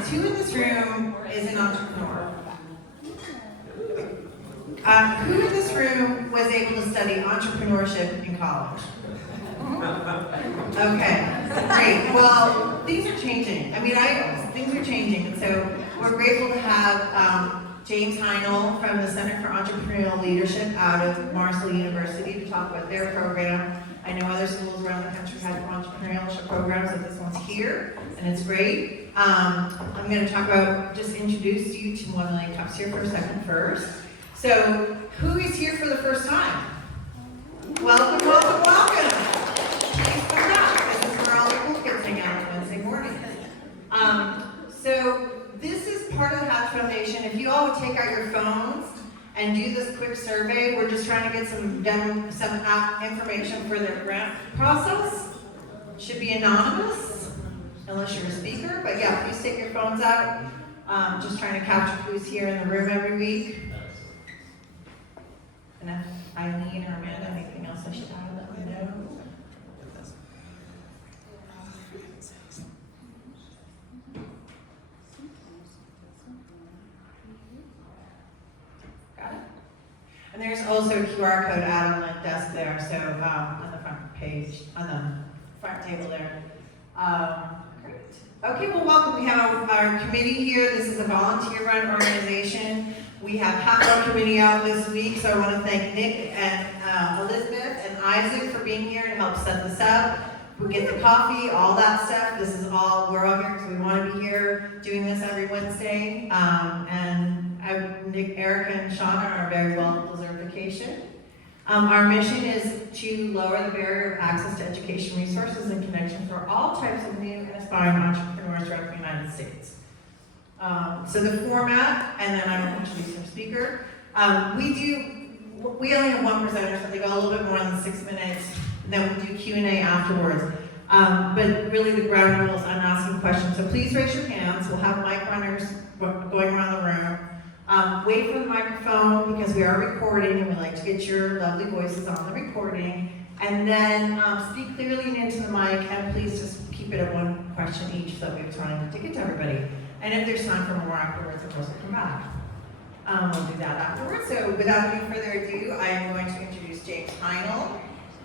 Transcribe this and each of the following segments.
chance, who in this room is an entrepreneur? Who in this room was able to study entrepreneurship in college? Okay, great. Well, things are changing. Things are changing, and so we're grateful to have James Heinl from the Center for Entrepreneurial Leadership out of Marshall University to talk about their program. I know other schools around the country have entrepreneurship programs, but this one's here, and it's great. I'm going to talk about, just introduce you to one of the cups here for a second first. So, who is here for the first time? Welcome, welcome, welcome. Please come up. This is where all the cool kids hang out on Wednesday morning. So this is part of the Hatch Foundation. If you all would take out your phones and do this quick survey, we're just trying to get some information for their grant process. Should be anonymous, unless you're a speaker. But yeah, please take your phones out. Just trying to capture who's here in the room every week. And if Eileen or Amanda, anything else I should add, let me know. Got it? And there's also a QR code out on the desk there, so on the front page, on the front table there. Great. Okay, well, welcome. We have our committee here. This is a volunteer-run organization. We have half our committee out this week, so I want to thank Nick and Elizabeth and Isaac for being here to help set this up. We get the coffee, all that stuff. This is all, we're all here because we want to be here doing this every Wednesday. Nick, Erica, and Shauna are very well-deserved vacation. Our mission is to lower the barrier of access to education resources and connection for all types of new and aspiring entrepreneurs throughout the United States. So the format, and then I'm going to introduce our speaker. We only have one presenter, so they go a little bit more than 6 minutes, and then we do Q&A afterwards. But really the ground rules, I'm asking questions, so please raise your hands. We'll have mic runners going around the room. Wait for the microphone because we are recording and we like to get your lovely voices on the recording. And then speak clearly and into the mic, and please just keep it at one question each so that we have time to get to everybody. And if there's time for more afterwards, of course, we'll come back. We'll do that afterwards. So without any further ado, I am going to introduce James Heinl.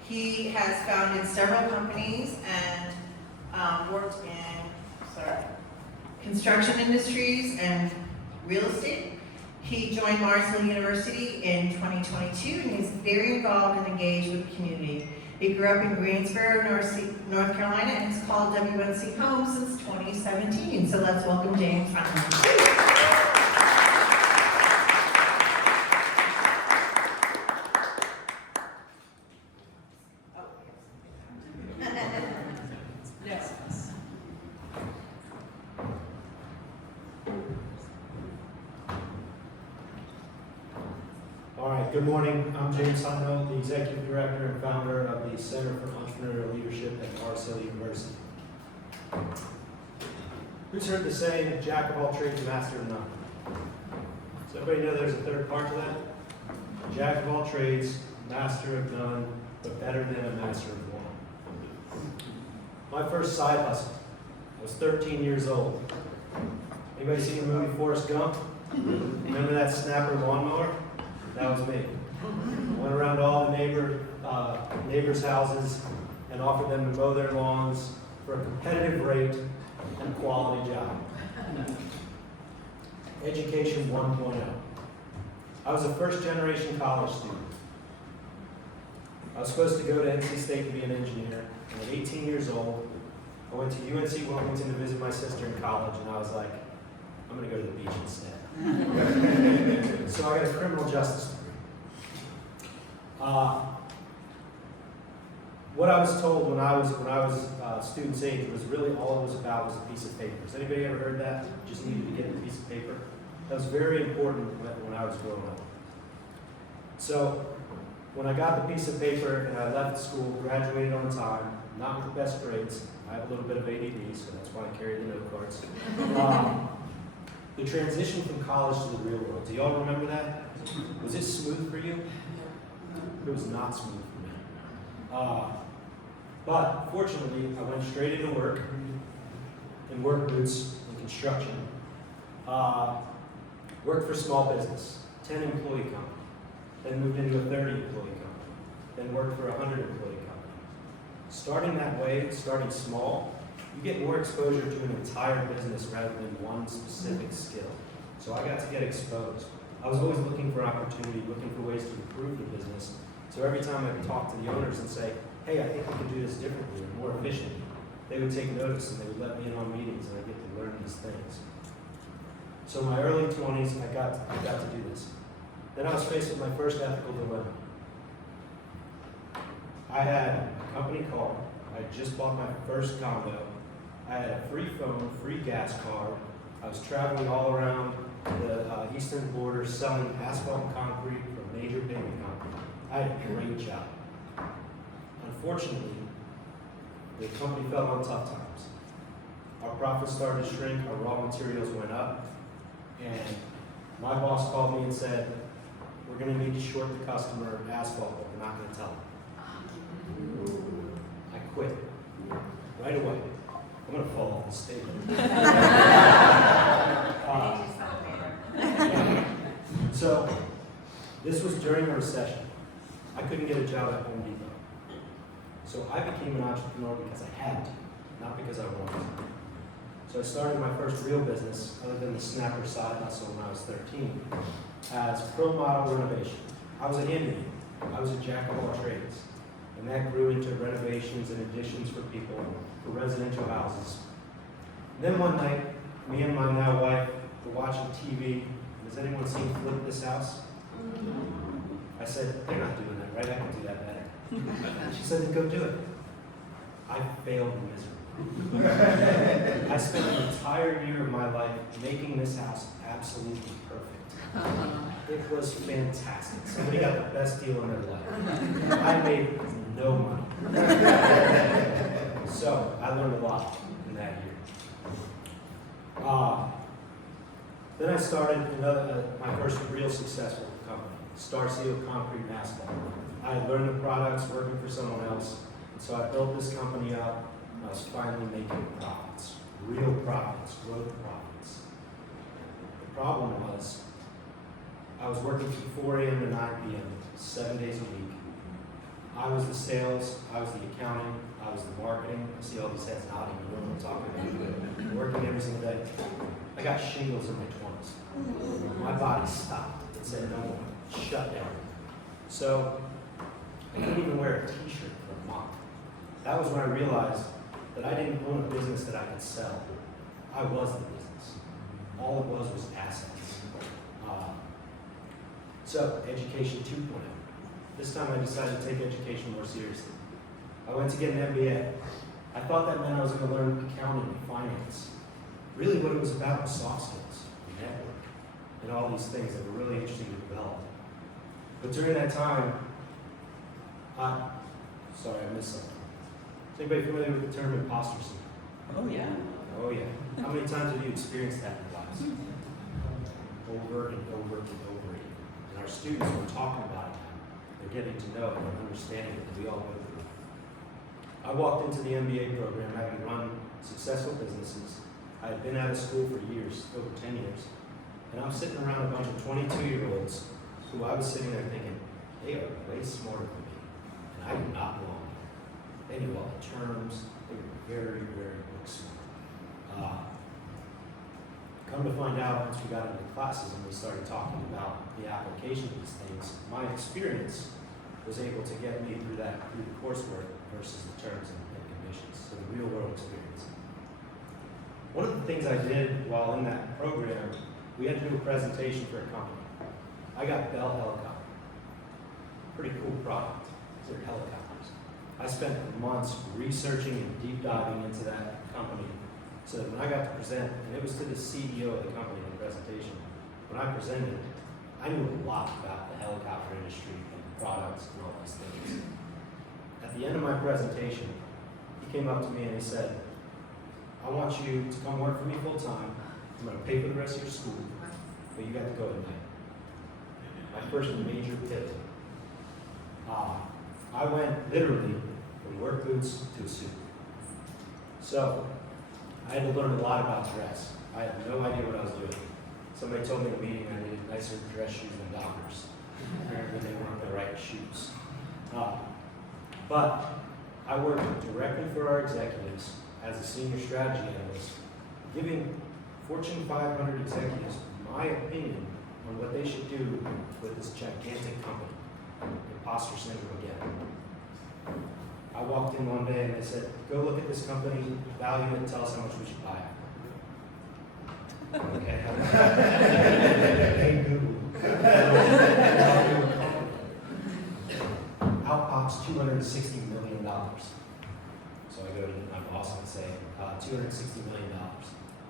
He has founded several companies and worked in construction industries and real estate. He joined Marshall University in 2022, and he's very involved and engaged with the community. He grew up in Greensboro, North Carolina, and has called WNC home since 2017. So let's welcome James Heinl. Good morning, I'm James Heinl, the Executive Director and Founder of the Center for Entrepreneurial Leadership at Marshall University. Who's heard the saying, Jack of all trades, master of none? Does everybody know there's a third part to that? Jack of all trades, master of none, but better than a master of one. My first side hustle, I was 13 years old. Anybody seen the movie Forrest Gump? Remember that snapper lawnmower? That was me. I went around all the neighbors' houses and offered them to mow their lawns for a competitive rate and a quality job. Education 1.0. I was a first-generation college student. I was supposed to go to NC State to be an engineer, and at 18 years old, I went to UNC Wilmington to visit my sister in college, and I was like, I'm going to go to the beach instead. So I got a criminal justice degree. What I was told when I was student's age was really all it was about was a piece of paper. Has anybody ever heard that? Just needed to get a piece of paper. That was very important when I was growing up. So when I got the piece of paper and I left school, graduated on time, not with the best grades. I have a little bit of ADD, so that's why I carry the note cards. The transition from college to the real world. Do y'all remember that? Was it smooth for you? It was not smooth for me. But fortunately, I went straight into work in work boots and construction. Worked for a small business, 10 employee company. Then moved into a 30 employee company. Then worked for a 100 employee company. Starting that way, starting small, you get more exposure to an entire business rather than one specific skill. So I got to get exposed. I was always looking for opportunity, looking for ways to improve the business. So every time I would talk to the owners and say, hey, I think we could do this differently or more efficiently, they would take notice and they would let me in on meetings and I get to learn these things. So in my early 20s, I got to do this. Then I was faced with my first ethical dilemma. I had a company car. I had just bought my first condo. I had a free phone, free gas card. I was traveling all around the eastern border selling asphalt and concrete for a major paving company. I had a great job. Unfortunately, the company fell on tough times. Our profits started to shrink, our raw materials went up, and my boss called me and said, we're going to need to short the customer asphalt, but we're not going to tell them. I quit right away. I'm going to fall off the stage. So, this was during a recession. I couldn't get a job at Home Depot. So I became an entrepreneur because I had to, not because I wanted to. So I started my first real business, other than the snapper side hustle when I was 13, as pro model renovation. I was a handyman. I was a jack of all trades. And that grew into renovations and additions for people, for residential houses. And then one night, me and my now wife were watching TV. Has anyone seen Flip This House? I said, they're not doing that right, I can do that better. She said, then go do it. I failed miserably. I spent an entire year of my life making this house absolutely perfect. It was fantastic. Somebody got the best deal in their life. I made no money. So I learned a lot in that year. Then I started my first real successful company, Star Seal Concrete and Asphalt. I had learned the products working for someone else, and so I built this company up, and I was finally making profits, real profits, growth profits. The problem was, I was working from 4 a.m. to 9 p.m., 7 days a week. I was the sales, I was the accounting, I was the marketing. I see all these heads nodding, you know what I'm talking about. Working every single day. I got shingles in my 20s. My body stopped. It said no more. Shut down. So I couldn't even wear a t-shirt for a month. That was when I realized that I didn't own a business that I could sell. I was the business. All it was assets. So education 2.0. This time I decided to take education more seriously. I went to get an MBA. I thought that meant I was going to learn accounting and finance. Really what it was about was soft skills, network, and all these things that were really interesting to develop. But during that time, sorry, I missed something. Is anybody familiar with the term imposter syndrome? Oh, yeah. Oh, yeah. How many times have you experienced that in your lives? Over and over and over again. And our students were talking about it now. They're getting to know it and understanding it that we all go through. I walked into the MBA program having run successful businesses. I had been out of school for years, over 10 years. And I'm sitting around a bunch of 22-year-olds who I was sitting there thinking, they are way smarter than me. And I do not belong there. They knew all the terms. They were very, very book smart. Come to find out, once we got into classes and we started talking about the application of these things, my experience was able to get me through the coursework versus the terms and conditions, so the real world experience. One of the things I did while in that program, we had to do a presentation for a company. I got Bell Helicopter. Pretty cool product. They're helicopters. I spent months researching and deep diving into that company so that when I got to present, and it was to the CEO of the company in the presentation, when I presented, I knew a lot about the helicopter industry and products and all these things. At the end of my presentation, he came up to me and he said, I want you to come work for me full time. I'm going to pay for the rest of your school, but you got to go at night. My first major pivot. I went literally from work boots to a suit. So I had to learn a lot about dress. I had no idea what I was doing. Somebody told me in a meeting I needed nicer dress shoes than doctors. Apparently they weren't the right shoes. But I worked directly for our executives as a senior strategy analyst, giving Fortune 500 executives my opinion on what they should do with this gigantic company. Imposter syndrome again. I walked in one day and they said, go look at this company, value it, and tell us how much we should buy it. Okay. Hey, Google. Out pops $260 million. So I go to my boss and say, $260 million.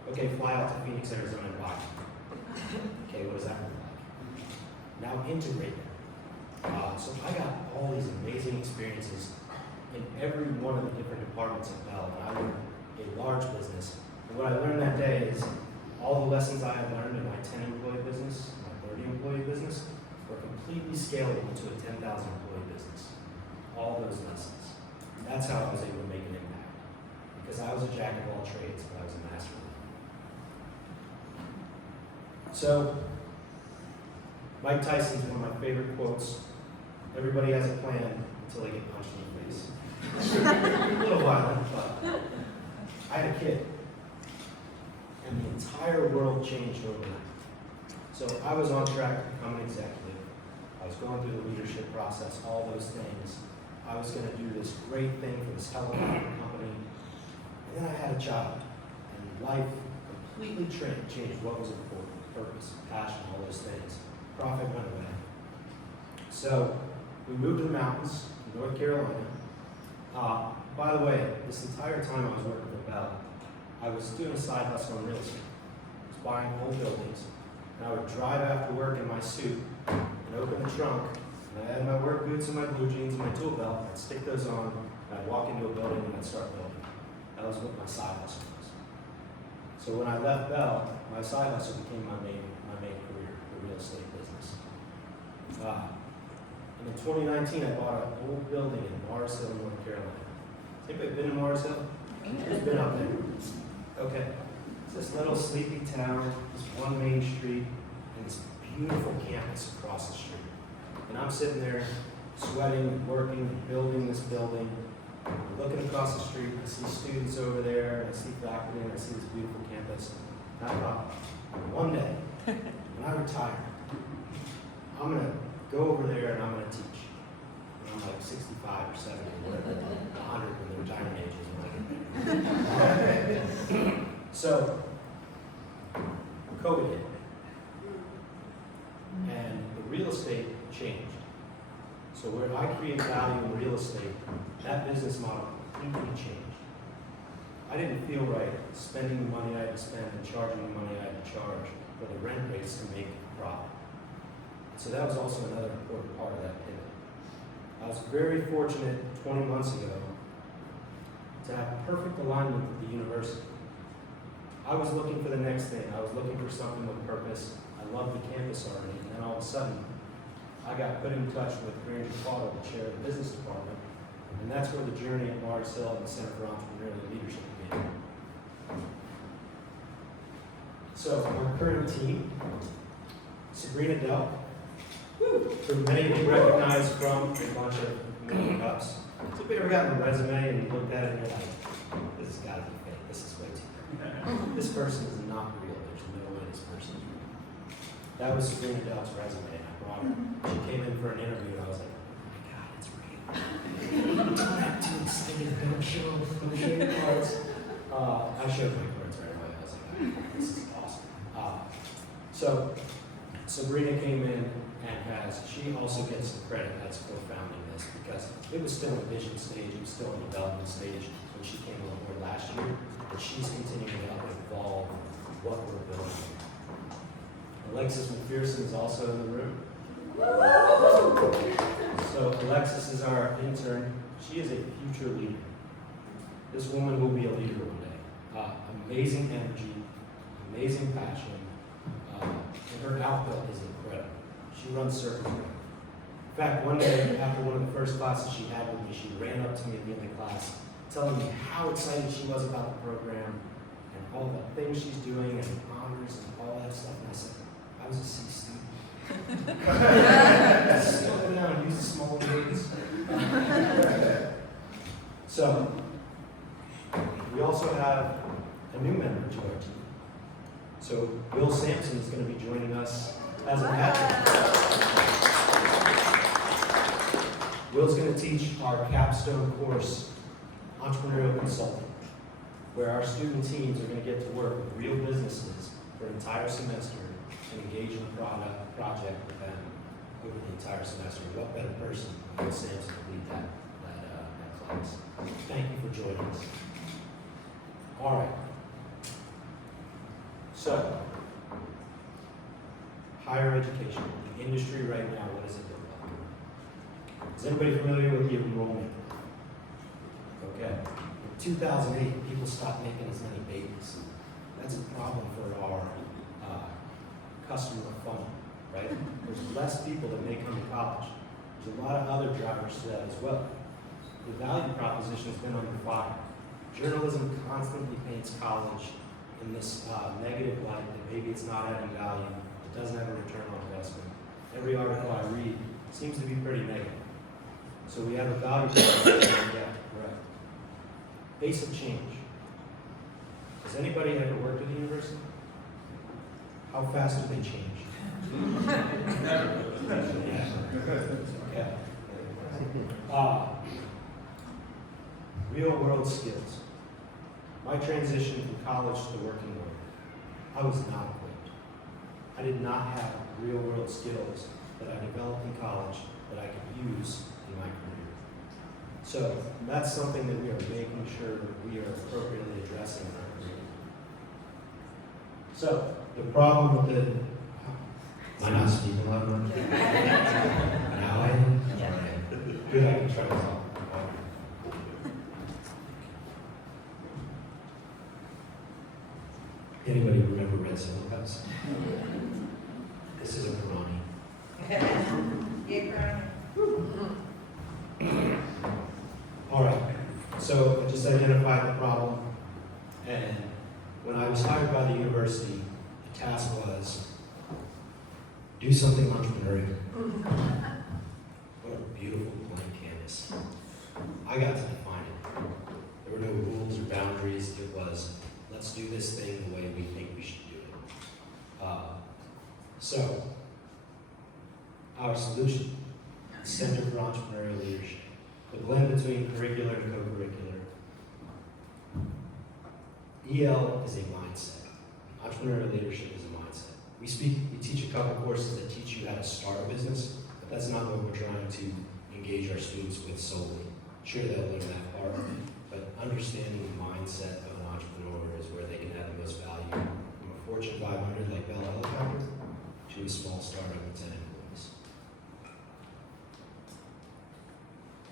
Okay, fly out to Phoenix, Arizona and buy it. Okay, what does that look like? Now integrate it. So I got all these amazing experiences in every one of the different departments at Bell. And I learned a large business. And what I learned that day is all the lessons I had learned in my 10-employee business, my 30-employee business, were completely scalable to a 10,000-employee business. All those lessons. And that's how I was able to make an impact. Because I was a jack of all trades, but I was a master of none. So, Mike Tyson's one of my favorite quotes. Everybody has a plan until they get punched in the face. A little violent, but I had a kid. And the entire world changed overnight. So I was on track to become an executive. I was going through the leadership process, all those things. I was going to do this great thing for this helicopter company. And then I had a child. And life completely changed what was important. Purpose, passion, all those things. Profit went away. So we moved to the mountains in North Carolina. By the way, this entire time I was working for Bell, I was doing a side hustle in real estate. I was buying old buildings, and I would drive after work in my suit and open the trunk, and I had my work boots and my blue jeans and my tool belt. I'd stick those on, and I'd walk into a building and I'd start building. That was what my side hustle was. So when I left Bell, my side hustle became my main career, the real estate business. And in 2019, I bought an old building in Mars Hill, North Carolina. Has anybody been to Mars Hill? Who's been up there? Okay. It's this little sleepy town, this one main street, and this beautiful campus across the street. And I'm sitting there sweating and working and building this building. I'm looking across the street, I see students over there, and I see faculty, and I see this beautiful campus. And I thought, one day, when I retire, I'm going to go over there and I'm going to teach. And I'm like 65 or 70 or whatever, 100 when the retirement age is. Like, so, COVID hit. And the real estate changed. So where I create value in real estate, that business model completely changed. I didn't feel right spending the money I had to spend and charging the money I had to charge for the rent rates to make a profit. So that was also another important part of that pivot. I was very fortunate 20 months ago to have perfect alignment with the university. I was looking for the next thing. I was looking for something with purpose. I loved the campus already, and then all of a sudden, I got put in touch with Ranger Cottle, the chair of the business department, and that's where the journey at Mars Hill and the Center for Entrepreneurial Leadership began. So our current team, Sabrina Delk, who many of you recognize from a bunch of Million Cups. So if you ever gotten a resume and you looked at it and you're like, this has got to be fake, this is way too good. This person is not real, there's no way this person is real. That was Sabrina Delk's resume. She came in for an interview and I was like, oh my God, it's real. Don't act too excited, don't show your cards. I showed my cards right away. I was like, oh, this is awesome. So Sabrina came in and she also gets some credit as co-founding this because it was still in a vision stage, it was still in development stage when she came on board last year, but she's continuing to help evolve what we're building. Alexis McPherson is also in the room. So Alexis is our intern. She is a future leader. This woman will be a leader one day. Amazing energy, amazing passion, and her output is incredible. She runs circles around. In fact, one day after one of the first classes she had with me, she ran up to me at the end of the class, telling me how excited she was about the program and all the things she's doing and honors and all that stuff. And I said, I was a C student. Slow down and use the small words. So, we also have a new member to our team. So, Will Sampson is going to be joining us as an advocate. Will's going to teach our capstone course, Entrepreneurial Consulting, where our student teams are going to get to work with real businesses for an entire semester and engage in a project with them over the entire semester. What better person than Will Sampson to lead that class? Thank you for joining us. All right. So, higher education, the industry right now, what does it look like? Is anybody familiar with the enrollment? Okay. In 2008, people stopped making as many babies. That's a problem for our customer funnel, right? There's less people that may come to college. There's a lot of other drivers to that as well. The value proposition has been under fire. Journalism constantly paints college in this negative light that maybe it's not adding value, it doesn't have a return on investment. Every article I read seems to be pretty negative. So we have a value proposition, yeah, correct. Pace of change. Has anybody ever worked at a university? How fast do they change? Okay. Real world skills. My transition from college to the working world, I was not equipped. I did not have real world skills that I developed in college that I could use in my career. So that's something that we are making sure we are appropriately addressing in our career. So the problem with the, am I not speaking loud enough? Now I am? Yeah. Good, I can try to talk. Anybody remember red Solo cups? This is a Peroni. All right, so I just identified the problem, and when I was hired by the university, the task was do something entrepreneurial. What a beautiful blank canvas. I got to define it. There were no rules or boundaries. It was, let's do this thing the way we think we should do it. So, our solution, the Center for Entrepreneurial Leadership, the blend between curricular and co-curricular. EL is a mindset. Entrepreneurial leadership is a mindset. We teach a couple courses that teach you how to start a business, but that's not what we're trying to engage our students with solely. Sure, they'll learn that part, but understanding the mindset of an entrepreneur is where they can add the most value. From a Fortune 500 like Bell Helicopter to a small startup with 10 employees.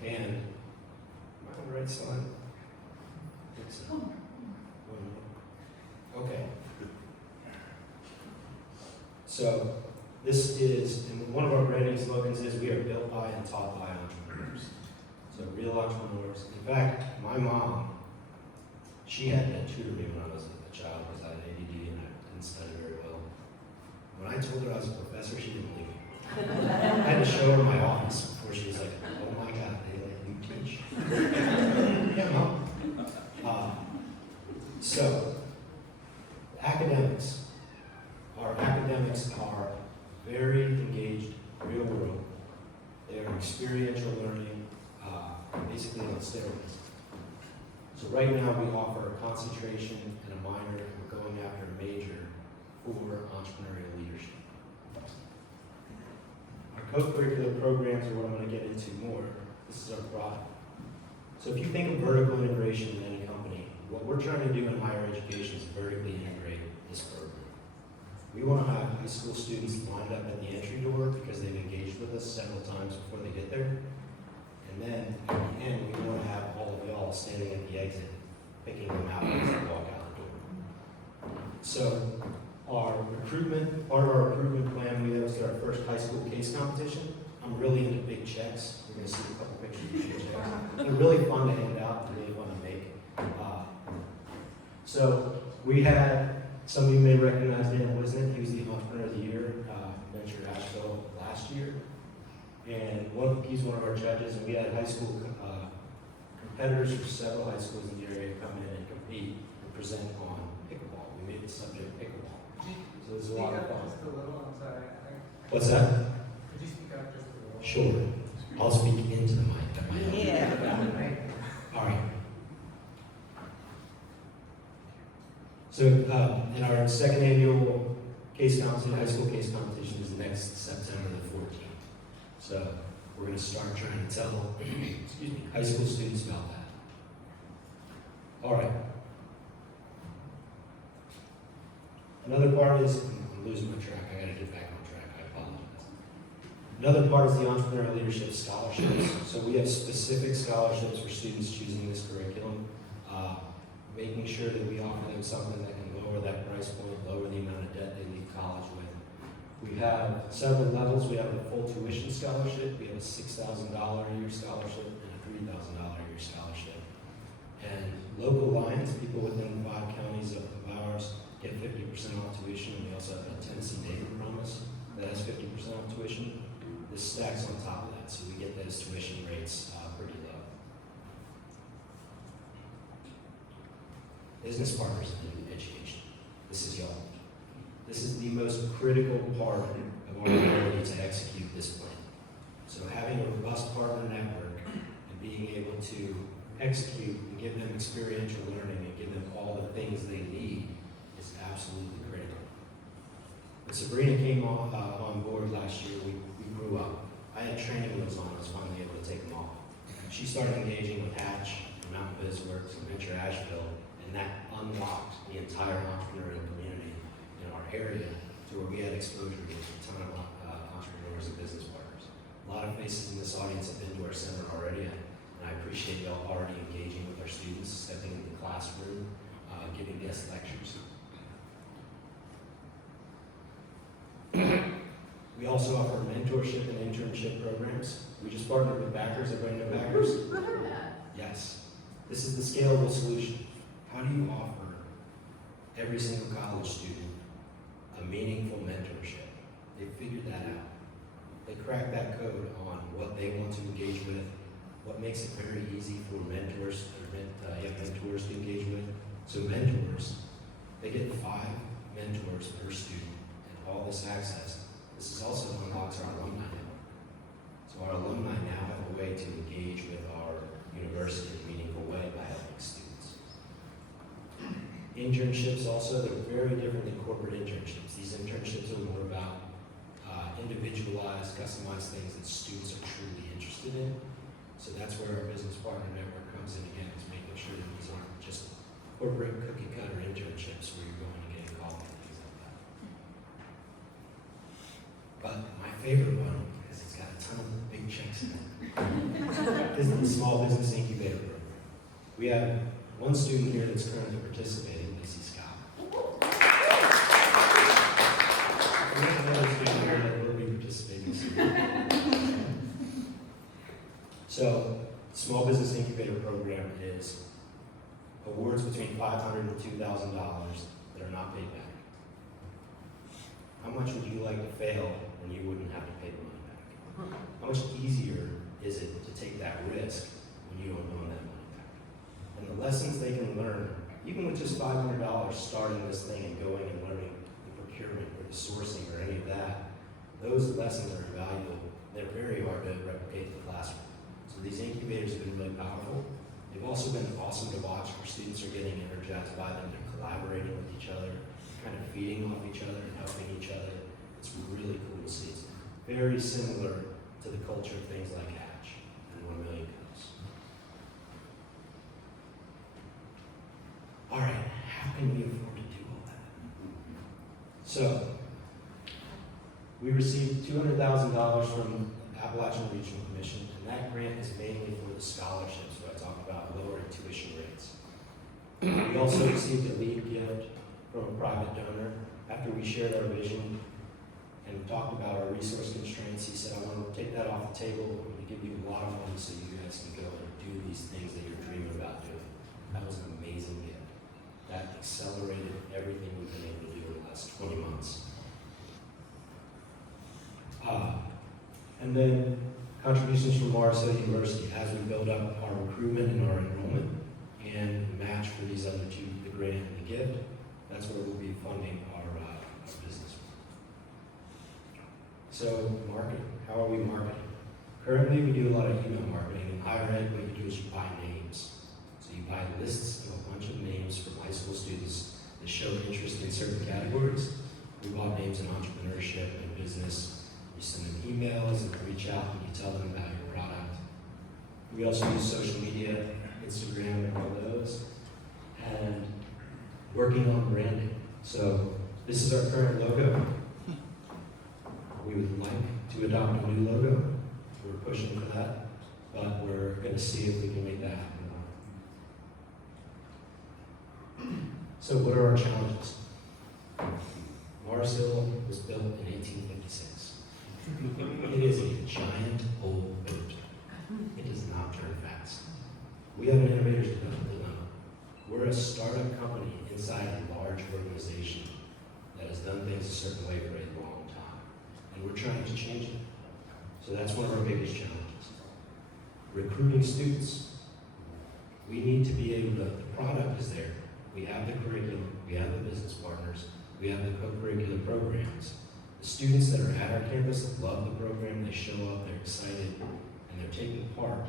And, am I on the right side? I think so. Okay. So, this is, and one of our branding slogans is, we are built by and taught by entrepreneurs. So, real entrepreneurs. In fact, my mom, she had to tutor me when I was a child because I had ADD and I didn't study very well. When I told her I was a professor, she didn't believe me. I had to show her my office before she was like, oh my God, they let you teach. Yeah, Mom. So, academics. Our academics are very engaged, real world. They are experiential learning, basically on steroids. So right now we offer a concentration and a minor, and we're going after a major for entrepreneurial leadership. Our co-curricular programs are what I'm going to get into more. This is our product. So if you think of vertical integration in any company, what we're trying to do in higher education is vertically integrate this program. We want to have high school students lined up at the entry door because they've engaged with us several times before they get there. And then at the end, we want to have all of y'all standing at the exit, picking them out as they walk out the door. So our recruitment, part of our recruitment plan, we hosted our first high school case competition. I'm really into big checks. We're going to see a couple pictures of big checks. They're really fun to hand out and really fun to make. So we had, some of you may recognize Dan Wisnick. He was the Entrepreneur of the Year, Venture Asheville last year. And he's one of our judges, and we had high school competitors from several high schools in the area come in and compete and present on pickleball. We made the subject pickleball. So it was a lot of fun. Just a little, I'm sorry. What's that? Could you speak up just a little? Sure. I'll speak into the mic. That might help. Yeah. All right. So in our second annual case competition, high school case competition is next September the 14th. So we're going to start trying to tell excuse me, high school students about that. All right. Another part is, I'm losing my track. I got to get back on track. I apologize. Another part is the Entrepreneurial Leadership scholarships. So we have specific scholarships for students choosing this curriculum, making sure that we offer them something that can lower that price point, lower the amount of debt they leave college with. We have several levels. We have a full tuition scholarship. We have a $6,000 a year scholarship and a $3,000 a year scholarship. And local lines, people within 5 counties of ours, get 50% off tuition. And we also have a Tennessee Neighbor Promise that has 50% off tuition. This stacks on top of that, so we get those tuition rates pretty low. Business partners in education. This is y'all. This is the most critical part of our ability to execute this plan. So having a robust partner network and being able to execute and give them experiential learning and give them all the things they need is absolutely critical. When Sabrina came on board last year, we grew up. I had training wheels on, I was finally able to take them off. She started engaging with Hatch, and Mountain BizWorks, and Venture Asheville, and that unlocked the entire entrepreneurial community in our area to where we had exposure to a ton of entrepreneurs and business partners. A lot of faces in this audience have been to our center already, and I appreciate y'all already engaging with our students, stepping into the classroom, giving guest lectures. We also offer mentorship and internship programs. We just partnered with Backers. Everybody know Backers? Yes. This is the scalable solution. How do you offer every single college student a meaningful mentorship? They figured that out. They cracked that code on what they want to engage with, what makes it very easy for mentors to engage with. So mentors, they get 5 mentors per student and all this access. This is also unlocks our alumni network. So our alumni now have a way to engage with our university in a meaningful way by helping students. Internships also, they're very different than corporate internships. These internships are more about individualized, customized things that students are truly interested in. So that's where our business partner network comes in again, is making sure that these aren't just corporate cookie cutter internships where you're going and getting coffee and things like that. But my favorite one, because it's got a ton of big checks in it, is the Small Business Incubator Program. We have one student here that's currently participating, Lacey Scott. We have another student here that will be participating this year. So, the Small Business Incubator Program is awards between $500 and $2,000 that are not paid back. How much would you like to fail when you wouldn't have to pay the money back? How much easier is it to take that risk when you don't own that money back? And the lessons they can learn, even with just $500 starting this thing and going and learning the procurement or the sourcing or any of that, those lessons are invaluable. They're very hard to replicate in the classroom. So these incubators have been really powerful. They've also been awesome to watch where students are getting energized by them. They're collaborating with each other, kind of feeding off each other and helping each other. It's really cool to see. It's very similar to the culture of things like Hatch and 1 Million Cups. All right, how can we afford to do all that? So, we received $200,000 from the Appalachian Regional Commission, and that grant is mainly for the scholarships that I talked about, lowering tuition rates. We also received a lead gift from a private donor. After we shared our vision and talked about our resource constraints, he said, I want to take that off the table. I'm going to give you a lot of money so you guys can go and do these things that you're dreaming about doing. That was an amazing gift. that accelerated everything we've been able to do in the last 20 months. And then contributions from Morrisville University as we build up our recruitment and our enrollment and match for these other two, the grant and the gift. That's where we'll be funding our business. So marketing, how are we marketing? Currently we do a lot of email marketing. In higher ed, what you do is you buy names. So you buy lists of a bunch of names from high school students that show interest in certain categories. We bought names in entrepreneurship and business. You send them emails and reach out and you tell them about your product. We also use social media, Instagram and all those. And working on branding. So this is our current logo. We would like to adopt a new logo. We're pushing for that, but we're going to see if we can make that happen. So what are our challenges? Morrisville was built in 1856. It is a giant old boat. It does not turn fast. We have an innovator's dilemma. We're a startup company inside a large organization that has done things a certain way for a long time. And we're trying to change it. So that's one of our biggest challenges. Recruiting students. We need to be able to, the product is there. We have the curriculum, we have the business partners, we have the co-curricular programs. The students that are at our campus love the program, they show up, they're excited, and they're taking part.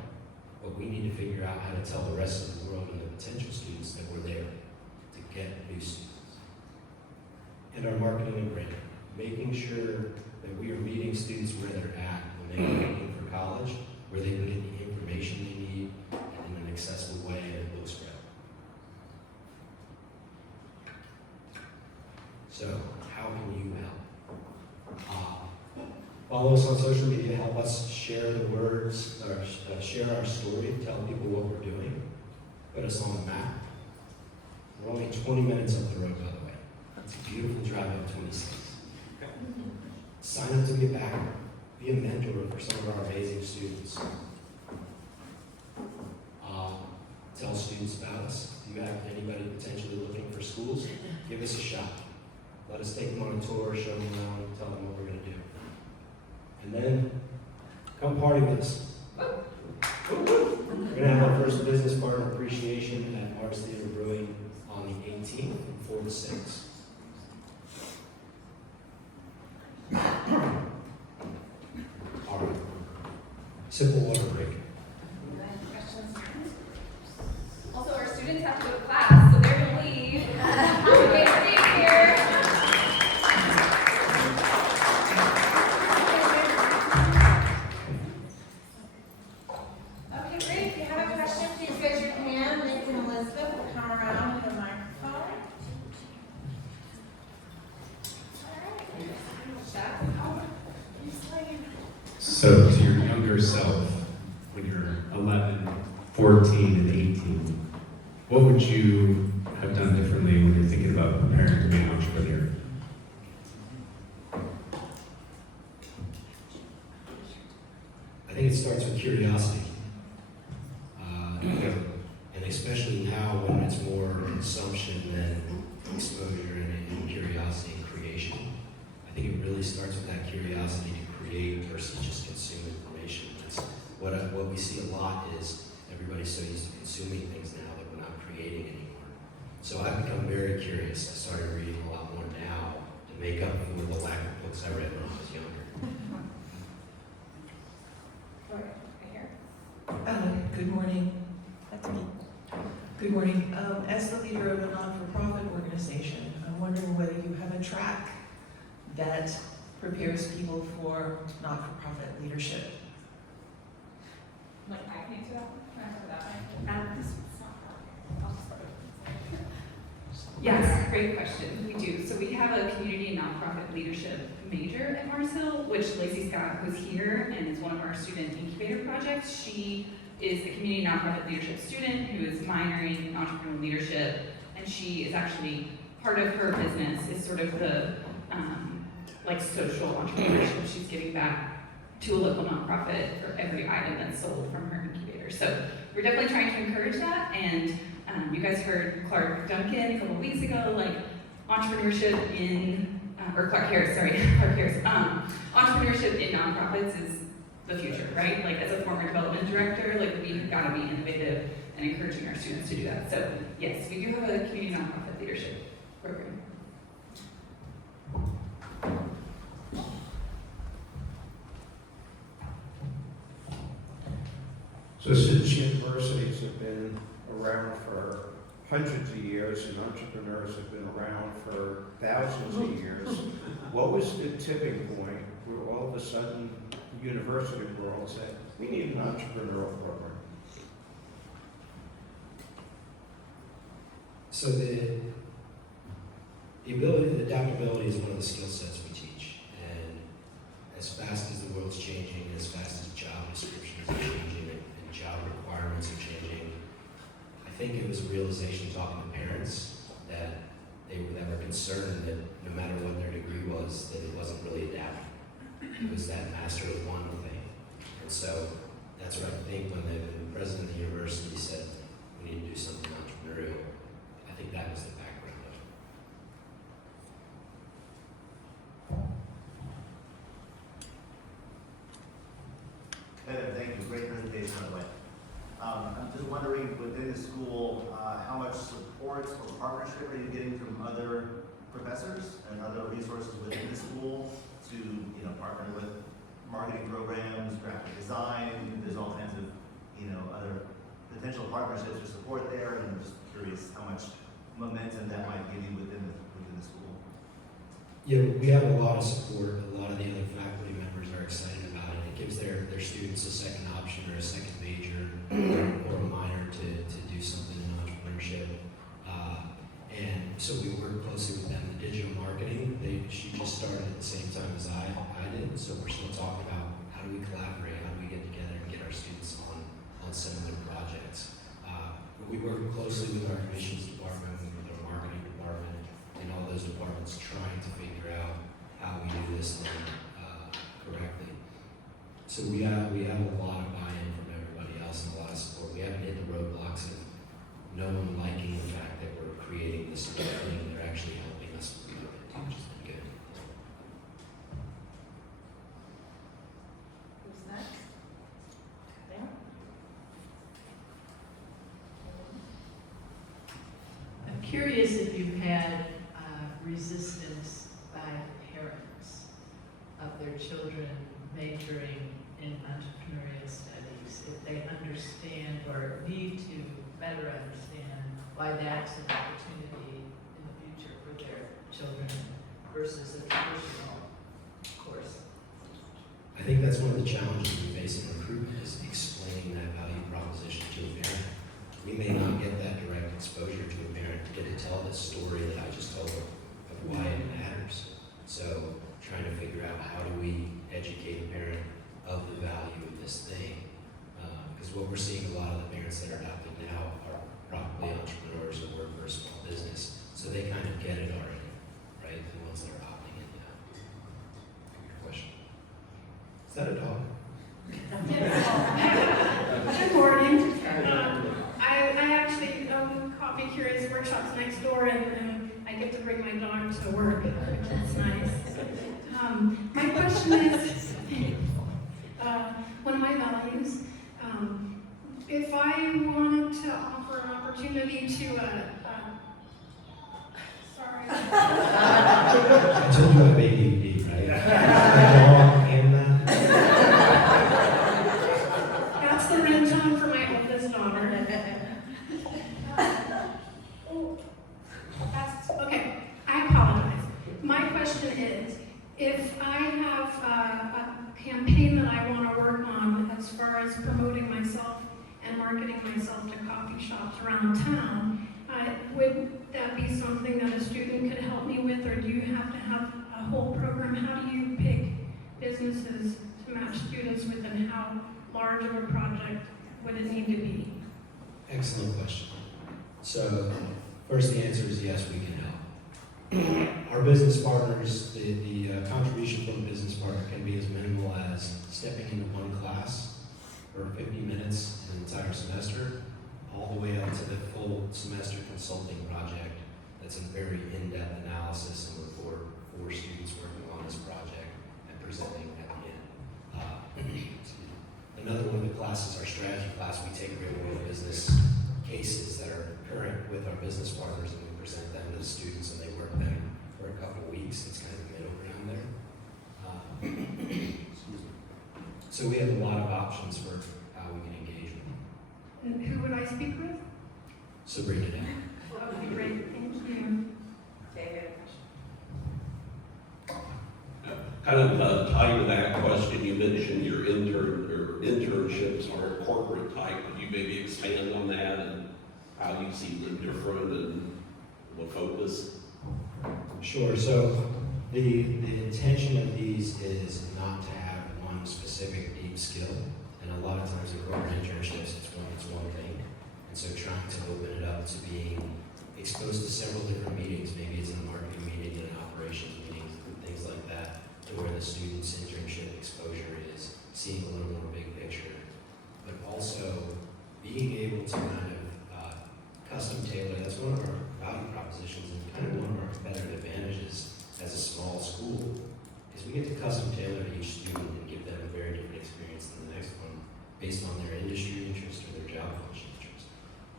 But we need to figure out how to tell the rest of the world and the potential students that we're there to get new students. And our marketing and branding, making sure that we are meeting students where they're at when they're looking for college, where they can get the information they need, and in an accessible way, and it looks great. So, how can you help? Follow us on social media, help us share the words, or share our story, tell people what we're doing, put us on the map. We're only 20 minutes up the road, by the way. It's a beautiful drive up 26. Sign up to be a backer, be a mentor for some of our amazing students. Tell students about us. If you have anybody potentially looking for schools, give us a shot. Let us take them on a tour, show them around, tell them what we're going to do. And then, come party with us. We're going to have our first business partner appreciation at Arts Theater Brewing on the 18th from 4 to 6. All right. Simple water break. Questions? Also, our students have to go to class, so they're going to leave. Thanks for being here. Okay, great. If you have a question, please raise your hand. Nick and Elizabeth will come around with a microphone. So to your younger self, when you're 11, 14, and 18, what would you have done differently when you're thinking about preparing to be an entrepreneur? I think it starts with curiosity. And especially now when it's more consumption than exposure and curiosity and creation. I think it really starts with that curiosity to create versus just consume information. That's what we see a lot is everybody's so used to consuming things now that we're not creating anymore. So I've become very curious. I started reading a lot more now to make up for the lack of books I read when I was younger. Good morning. That's me. Good morning. As the leader of a not-for-profit organization, I'm wondering whether you have a track that prepares people for not-for-profit leadership. Like, I can answer that one. Can I answer that one? Yes, great question. We do. So we have a community and nonprofit leadership major at Morrisville, which Lacey Scott, who's here and is one of our student incubator projects. She is a community nonprofit leadership student who is minoring in entrepreneurial leadership, and she is actually part of her business is sort of the like social entrepreneurship. She's giving back to a local nonprofit for every item that's sold from her incubator. So we're definitely trying to encourage that, and You guys heard Clark Duncan a couple weeks ago, like entrepreneurship in, or Clark Harris, sorry, Clark Harris. Entrepreneurship in nonprofits is the future, right? Like as a former development director, like we've got to be innovative and encouraging our students to do that. So yes, we do have a community nonprofit leadership program. So since universities have been around for hundreds of years and entrepreneurs have been around for thousands of years, what was the tipping point where all of a sudden the university world said, we need an entrepreneurial program? So the ability, the adaptability is one of the skill sets we teach. And as fast as the world's changing, as fast as job descriptions are changing and job requirements are changing, I think it was a realization talking to parents that they were concerned that no matter what their degree was, that it wasn't really adaptable. It was that master of one thing. And so that's what I think when the president of the university said, we need to do something entrepreneurial, I think that was the background of it. Heather, thank you. Great presentation, by the way. I'm just wondering, within the school, how much support or partnership are you getting from other professors and other resources within the school to, partner with marketing programs, graphic design? There's all kinds of, other potential partnerships or support there, and I'm just curious how much momentum that might give you within the school. Yeah, we have a lot of support. A lot of the other faculty members are excited about it. It gives their students a second option or a second major or a minor to do something in entrepreneurship. And so we work closely with them. The digital marketing, she just started at the same time as I did. So we're still talking about how do we collaborate, how do we get together and get our students on similar projects. We work closely with our admissions department, with our marketing department, and all those departments trying to figure out how we do this thing correctly. So we have a lot of buy-in from everybody else and a lot of support. We haven't hit the roadblocks of no one liking the fact that we're creating this thing. They're actually helping us with it, which has been good. Who's next? There. I'm curious if you've had resistance by parents of their children majoring in entrepreneurial studies, if they understand or need to better understand why that's an opportunity in the future for their children versus a traditional course. I think that's one of the challenges we face in recruitment is explaining that value proposition to a parent. We may not get that direct exposure to a parent to get to tell the story that I just told of why it matters. So trying to figure out how do we educate a parent of the value of this thing. Because what we're seeing, a lot of the parents that are adopting now are probably entrepreneurs or work for a small business. So they kind of get it already, right? The ones that are opting in now. Good question. Is that a dog? Good morning. I actually own Coffee Curious Workshops next door, and I get to bring my dog to work, which is nice. My question is, one of my values, if I wanted to offer an opportunity to, sorry. I told you I have ADD, right? Dog and that. That's the ringtone for my oldest daughter. Okay, I apologize. My question is, if I have a campaign that I want to work on as far as promoting myself and marketing myself to coffee shops around town, would that be something that a student could help me with, or do you have to have a whole program? How do you pick businesses to match students with, and how large of a project would it need to be? Excellent question. So, first, the answer is yes, we can help. Our business partners, the contribution from a business partner can be as minimal as stepping into one class for 50 minutes an entire semester, all the way up to the full semester consulting project. That's a very in-depth analysis and report for students working on this project and presenting at the end. Excuse me. Another one of the classes, our strategy class, we take real world business cases that are current with our business partners and we present them to the students and they work them for a couple of weeks. It's kind of the middle ground there. Excuse me. So we have a lot of options for how we can engage with them. And who would I speak with? Sabrina now. That would be great, thank you. David. Kind of tied to that question, you mentioned your internships are corporate type. Could you maybe expand on that and how you see them different and the focus? Sure. So the intention of these is not to have one specific deep skill, and a lot of times in corporate internships, it's one thing. And so trying to open it up to being exposed to several different meetings, maybe it's in a marketing meeting, an operations meeting, things like that, to where the student's internship exposure is seeing a little more big picture, but also being able to kind of custom tailor. That's one of our value propositions and kind of one of our competitive advantages as a small school, is we get to custom tailor to each student and give them a very different experience than the next one based on their industry interest or their job function interest.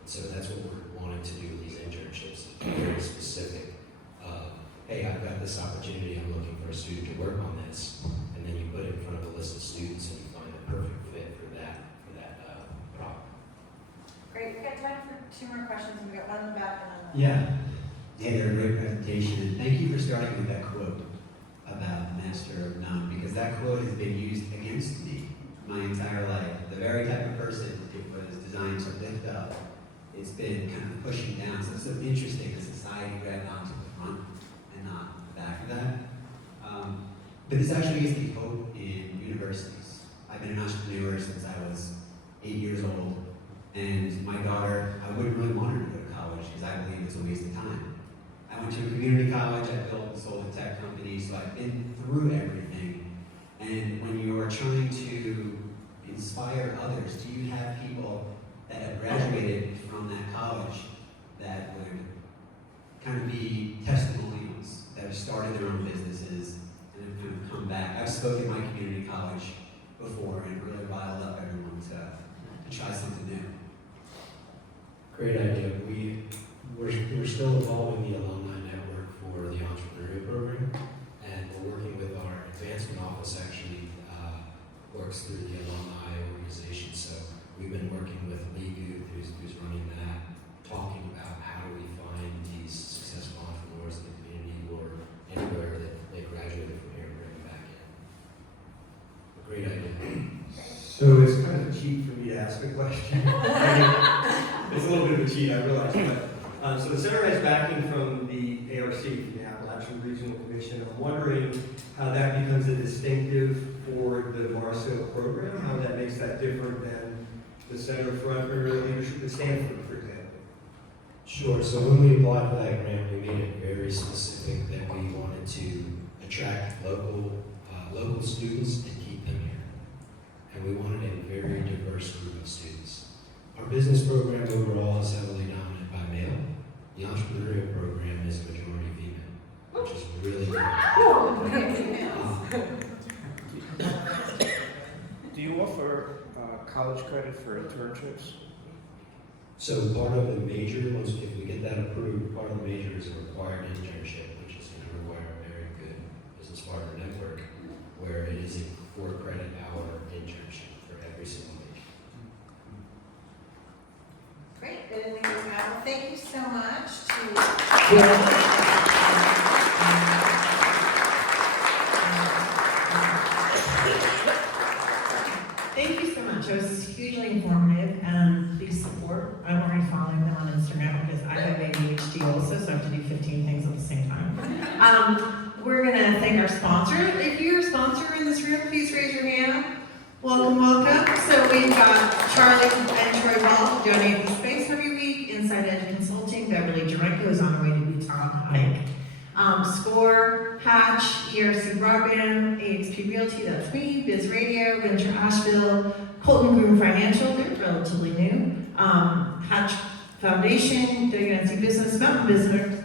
And so that's what we're wanting to do with these internships, very specific. Hey, I've got this opportunity, I'm looking for a student to work on this, and then you put it in front of a list of students and you find the perfect fit for that problem. Great, we've got time for 2 more questions, and we've got one in the back and then. Yeah, they're a great presentation, and thank you for starting with that quote about Master of None, because that quote has been used against me my entire life. The very type of person it was designed to lift up, it's been kind of pushing down. So it's so interesting that society grabbed onto the front and not the back of that. But this actually gives me hope in universities. I've been an entrepreneur since I was 8 years old, and my daughter, I wouldn't really want her to go to college because I believe it's a waste of time. I went to a community college, I built and sold a tech company, so I've been through everything. And when you are trying to inspire others, do you have people that have graduated from that college that would kind of be testimonials, that have started their own businesses and have kind of come back? I've spoken at my community college before and really riled up everyone to try something new. Great idea. We're still evolving the alumni network for the entrepreneurial program, and we're working with our advancement office actually works through the alumni organization. So we've been working with Lee Guth, who's running that, talking about how do we find these successful entrepreneurs in the community or anywhere that they graduated from here and bring them back in. A great idea. So it's kind of a cheat for me to ask a question. It's a little bit of a cheat, I realize, but so the center has backing from the ARC, from the Appalachian Regional Commission. I'm wondering how that becomes a distinctive for the Marcel program, how that makes that different than the Center for Entrepreneurial Leadership at Stanford, for example. Sure. So when we applied for that grant, we made it very specific that we wanted to attract local students and keep them here. And we wanted a very diverse group of students. Our business program overall is heavily dominated by male. The entrepreneurial program is majority female, which is really good. Do you offer college credit for internships? So part of the major, once if we get that approved, part of the major is a required internship, which is going to require a very good business partner network, where it is a 4-credit-hour internship for every single major. Great, and we well, thank you so much to. Thank you so much. It was hugely informative, and please support. I'm already following them on Instagram because I have ADHD also, so I have to do 15 things at the same time. We're gonna thank our sponsor. If you're a sponsor in this room, please raise your hand. Welcome, welcome. So we've got Charlie and Troy Ball who donate the space every week. Inside Edge Consulting, Beverly Jarenko is on her way to Bhutan to hike. Score, Hatch, ERC Broadband, AXP Realty, that's me, Biz Radio, Venture Asheville, Colton Groom Financial, they're relatively new. Hatch Foundation, WNC Business, Mountain Business,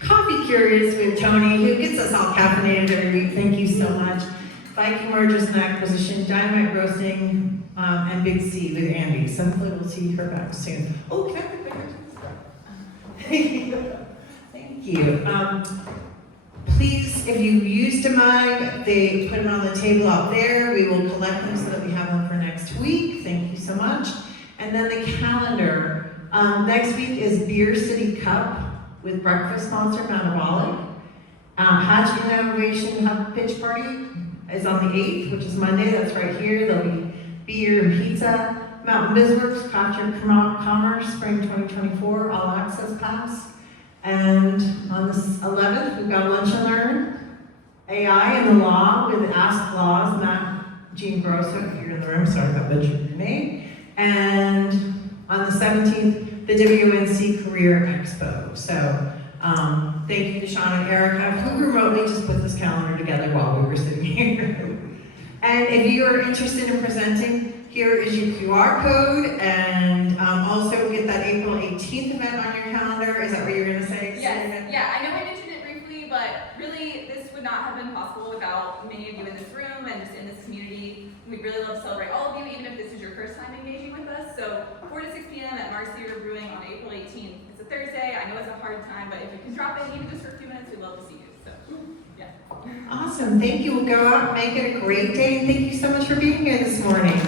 Coffee Curious with Tony, who gets us all caffeinated every week. Thank you so much. Viking Mergers and Acquisition, Dynamite Roasting, and Big C with Andy. So hopefully we'll see her back soon. Oh, can I have the picture? Thank you. Please, if you used a mug, they put them on the table out there. We will collect them so that we have them for next week. Thank you so much. And then the calendar. Next week is Beer City Cup with breakfast sponsor Mount Wally. Hatch Innovation Hub Pitch Party is on the 8th, which is Monday. That's right here. There'll be beer and pizza. Mountain BizWorks, Capture Commerce, Spring 2024, All Access Pass. And on the 11th, we've got Lunch and Learn, AI and the Law with Ask Laws, Matt Jean Grosso, if you're in the room, sorry about butchering your name. And on the 17th, the WNC Career Expo. So thank you to Sean and Erica, who remotely just put this calendar together while we were sitting here. And if you are interested in presenting, here is your QR code, and also get that April 18th event on your calendar. Is that what you're going to say? Yes, yeah, I know I mentioned it briefly, but really this would not have been possible without many of you in this room and just in this community. We'd really love to celebrate all of you, even if this is your first time engaging with us. So 4 to 6 p.m. at Mars Theater Brewing on April 18th. It's a Thursday. I know it's a hard time, but if you can drop in even just for a few minutes, we'd love to see you. So, yeah. Awesome. Thank you. We'll go out and make it a great day. And thank you so much for being here this morning.